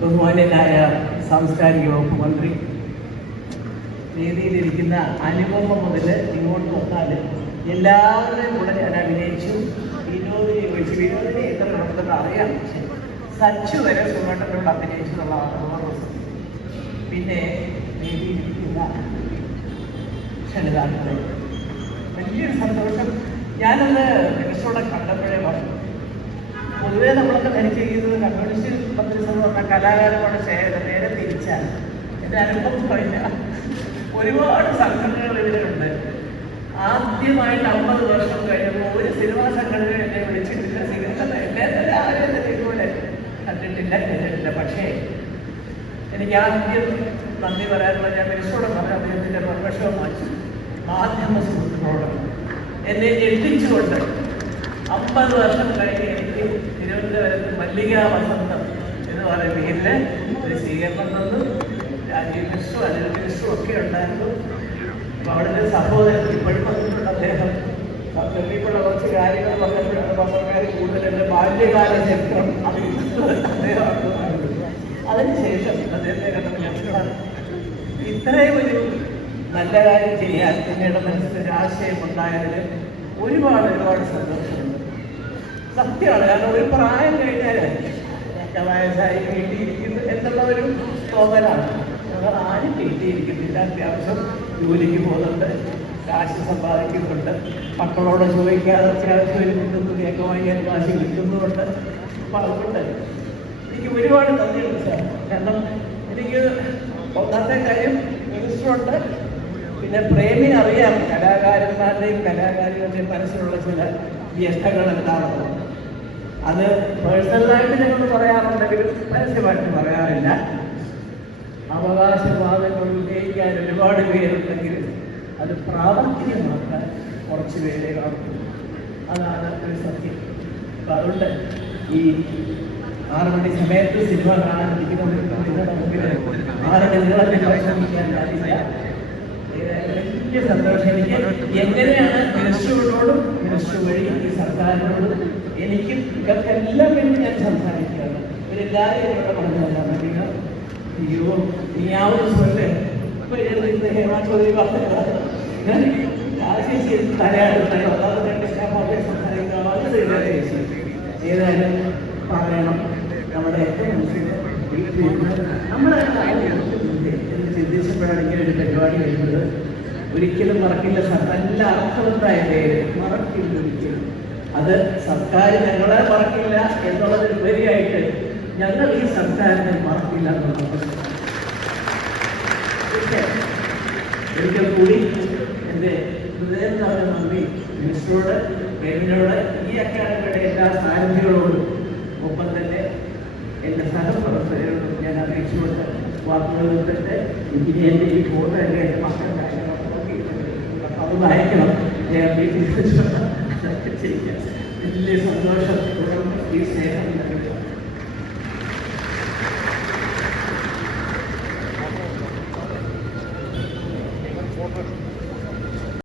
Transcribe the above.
ബഹുമാന്യനായ സാംസ്കാരിക വകുപ്പ് മന്ത്രി വേദിയിലിരിക്കുന്ന അനുപമ മുതൽ ഇങ്ങോട്ട് വന്നാൽ എല്ലാവരുടെയും കൂടെ ഞാൻ അഭിനയിച്ചു വിനോദിനെ വിളിച്ചു. വിനോദിനെ എത്ര നടത്തുന്നത് അറിയാം. സച്ചു വരെ സുഖേട്ടനോട് അഭിനയിച്ചു ഓർമ്മ പിന്നെ വേദിയിലിരിക്കുന്ന ക്ഷണിതാക്കളെ വലിയൊരു സന്തോഷം. ഞാനന്ന് മിനിസ്റ്ററോടെ കണ്ടപ്പോഴേ പറഞ്ഞു നമ്മളൊക്കെ ധരിച്ചിരിക്കുന്നത് കമ്മ്യൂണിസ്റ്റ് എന്ന് പറഞ്ഞ കലാകാരന്മാരുടെ ശേഖരം നേരെ തിരിച്ചാണ് എന്റെ അനുഭവം പറഞ്ഞ ഒരുപാട് സംഘടനകൾ ഇവിടെയുണ്ട്. ആദ്യമായിട്ട് അമ്പത് വർഷം കഴിയുമ്പോൾ ഒരു സിനിമാ സംഘടന എന്നെ വിളിച്ചിട്ടില്ല. സിനിമ എന്നെ ഇതുപോലെ കണ്ടിട്ടില്ല കേട്ടിട്ടില്ല. പക്ഷേ എനിക്ക് ആദ്യം നന്ദി പറയാനുള്ള ഞാൻ മിനിസ്റ്ററോട് പറഞ്ഞ അദ്ദേഹത്തിന്റെ പ്രൊഫഷൻ മാറ്റി. മാധ്യമ സുഹൃത്തുക്കളോട് എന്നെ എത്തിച്ചുകൊണ്ട് അമ്പത് വർഷം കഴിഞ്ഞ് എനിക്ക് തിരുവനന്തപുരത്ത് മല്ലിക വസന്തം എന്ന് പറയുന്ന പേരിൽ ഒരു സ്വീകരണം തന്നു. രാജീവ് മിസ്സു അനിൽ മിസ്സു ഒക്കെ ഉണ്ടായിരുന്നു. അപ്പൊ അവിടുത്തെ സഹോദരൻ ഇപ്പോഴും വന്നിട്ടുണ്ട് അദ്ദേഹം. ഇപ്പോഴുള്ള കുറച്ച് കാര്യങ്ങൾ പറഞ്ഞപ്പോഴാണ് പത്രക്കാർ കൂടുതൽ എന്റെ ബാല്യകാല ചരിത്രം അതിനുശേഷം അദ്ദേഹത്തെ ഇത്രയും ഒരു നല്ല കാര്യം ചെയ്യാൻ പിന്നീട് മനസ്സിൽ ഒരു ആശയം ഉണ്ടായതിൽ ഒരുപാട് ഒരുപാട് സന്തോഷമുണ്ട്. സത്യമാണ്. കാരണം ഒരു പ്രായം കഴിഞ്ഞാൽ വയസ്സായി വീട്ടിയിരിക്കുന്നു എന്നുള്ള ഒരു തോന്നലാണ്. ആരും വീട്ടിയിരിക്കുന്നില്ല അത്യാവശ്യം ജോലിക്ക് പോകുന്നുണ്ട് കാശ് സമ്പാദിക്കുന്നുണ്ട് മക്കളോട് ചോദിക്കാതെ അത്യാവശ്യം ഒരു തുണിയൊക്കെ വാങ്ങിയാൽ കാശ് കിട്ടുന്നുമുണ്ട് അപ്പം എനിക്ക് ഒരുപാട് നന്ദിയുണ്ട് സാർ. കാരണം എനിക്ക് ഒന്നാമത്തെ കാര്യം മിനിസ്റ്ററുണ്ട് പിന്നെ പ്രേമി അറിയാം കലാകാരന്മാരുടെയും കലാകാരികളുടെയും മനസ്സിലുള്ള ചില വ്യക്തകൾ എന്താണെന്ന് അത് പേഴ്സണലായിട്ട് ഞങ്ങൾ പറയാറുണ്ടെങ്കിലും പരസ്യമായിട്ട് പറയാറില്ല. അവകാശവാദങ്ങൾ ഉന്നയിക്കാൻ ഒരുപാട് പേരുണ്ടെങ്കിലും അത് പ്രാവർത്തികമാക്കാൻ കുറച്ച് പേരെ കാണുന്നു അതാണ് ഒരു സത്യം. അപ്പൊ അതുകൊണ്ട് ഈ ആറ് മണി സമയത്ത് സിനിമ കാണാൻ ഇരിക്കുന്നവർക്ക് ആരുടെ നിങ്ങളെ പരിശ്രമിക്കാൻ സാധിക്കില്ല. വലിയ സന്തോഷം. എങ്ങനെയാണ് മിനിസ്റ്ററോടും മിനിസ്റ്റർ വഴി എനിക്കും ഇവർക്കെല്ലാം വേണ്ടി ഞാൻ സംസാരിക്കുകയാണ്. ഇവരെല്ലാവരും ഇവിടെ പറഞ്ഞതല്ല മതിയോ അയ്യോ നീ ആ ഒരു സ്വല്ലേ ഇപ്പൊ ഇത് ഹേമാ ചോദ്യം പറഞ്ഞത് ഞാൻ ആശിച്ച് തലയാടുന്നോ അതാണ് രണ്ട് വളരെ ഏതായാലും പറയണം. നമ്മുടെ ഏറ്റവും നമ്മുടെ ഒരു പരിപാടി വരുന്നത്. ഒരിക്കലും മറക്കില്ല. സർ നല്ല അർത്ഥവത്തായ പേര്. മറക്കില്ല ഒരിക്കലും. അത് സർക്കാർ ഞങ്ങളെ മറക്കില്ല എന്നുള്ളതിലുപരിയായിട്ട് ഞങ്ങൾ ഈ സർക്കാരിനെ മറക്കില്ല എന്നുള്ളത്. ഒരിക്കൽ കൂടി എന്റെ ഹൃദയം നിറഞ്ഞ നന്ദി. മിനിസ്റ്ററോട് പ്രേമിനോട് ഈ അക്കാദമിയുടെ എല്ലാ സാരഥികളോടും ഒപ്പം തന്നെ എന്റെ സഹപ്രവർത്തകരോടും ഞാൻ അറിയിച്ചുകൊണ്ട് വാക്കുകൾ നിർത്തിട്ട് ഇനി എന്റെ ഈ ഫോട്ടോ എന്റെ എന്റെ മക്കൾ അപ്പം അത് വായിക്കണം. ഞാൻ വീട്ടിൽ വെച്ച് ചെയ്യാം. വലിയ സന്തോഷം. ഈ സ്നേഹം നൽകുക